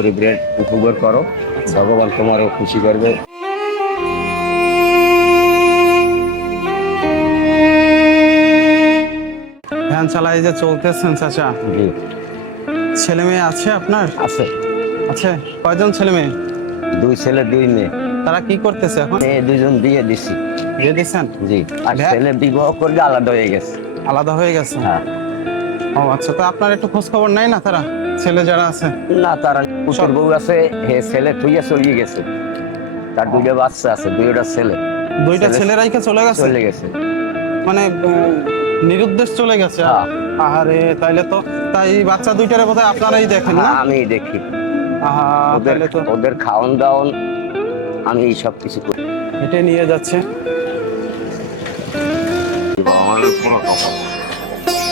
গরিবের উপকার করো। ভগবান তোমারও খুশি করবে। ভ্যান চালাই যে চলতেছেন চাচা। ছেলে মেয়ে আছে আপনার? আছে। আছে। কয়জন ছেলে মেয়ে? দুই ছেলে দুই মেয়ে। তারা কি করতেছে এখন? মেয়ে দুজন দিয়ে দিছি। বিয়ে দিচ্ছেন জি। আর ছেলে বিবাহ করলে আলাদা হয়ে গেছে। আলাদা হয়ে গেছে? হ্যাঁ। ও আচ্ছা। তো আপনার একটু খোঁজ খবর নাই না তারা? ছেলে যারা আছে? না তারা পুত্র বউ আছে হে ছেলে থুইয়া চলিয়ে গেছে। তার দুইটা বাচ্চা আছে দুইটা ছেলে। দুইটা ছেলে- রাইকে চলে গেছে? চলে গেছে। মানে নিরুদ্দেশ চলে গেছে? হ্যাঁ। আহারে তাইলে তো তাই বাচ্চা দুইটারে বোধহয় আপনারাই দেখেন না? হ্যাঁ, আমি দেখি। আহা ওদের তাইলে তো ওদের খাওয়ান দাওন আমি সব কিছু করি। হেঁটে নিয়ে যাচ্ছে।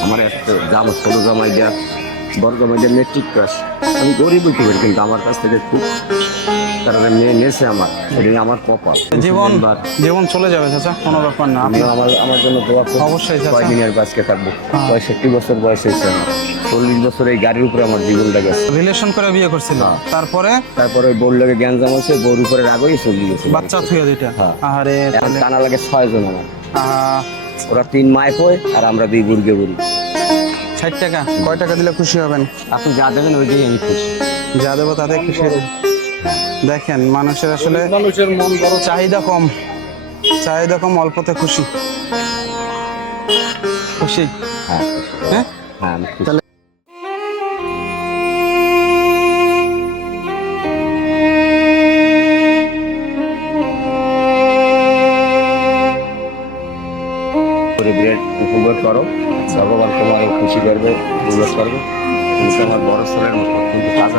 আমার একটা জামা ছোট জামাই দেওয়া বড় জামাই দেওয়া মেট্রিক পাস আমি গরিব হইতে পারি কিন্তু আমার কাছ থেকে খুব তারা মেয়ে নিয়েছে আমার এটাই আমার কপাল। জীবন বাদ। জীবন চলে যাবে চাচা কোনো ব্যাপার না। আপনি আমার আমার জন্য দোয়া করুন অবশ্যই চাচা। কয়দিনের বাঁচকে থাকব? হ্যাঁ। পঁয়ষট্টি বছর বয়স হয়েছে আমার। চল্লিশ বছর এই গাড়ির উপরে আমার জীবনটা গেছে। রিলেশন করে বিয়ে করছিল। হ্যাঁ। তারপরে? তারপরে ওই বউর লোকে জ্ঞানজাম হয়েছে বউর উপরে রাগই চলে গেছে। বাচ্চা থুয়ে দুইটা? হ্যাঁ। তাহলে টানা লাগে ছয় জন আমার। ওরা তিন মায় পয় আর আমরা দুই বুড়গে বুড়ি। ষাট টাকা। কয় টাকা দিলে খুশি হবেন? আপনি যা দেবেন ওইটাই আমি খুশি। যা দেবো তাতে খুশি। দেখেন মানুষের আসলে মানুষের মন বড় চাহিদা কম। চাহিদা কম অল্পতে খুশি। খুশি? হ্যাঁ? হ্যাঁ হ্যাঁ আমি ব্রেড উপভোগ করো। ভগবান তোমার খুশি করবে উল্লাস করবে। কিন্তু আমার বড় ছেলের মতো কিন্তু কাজ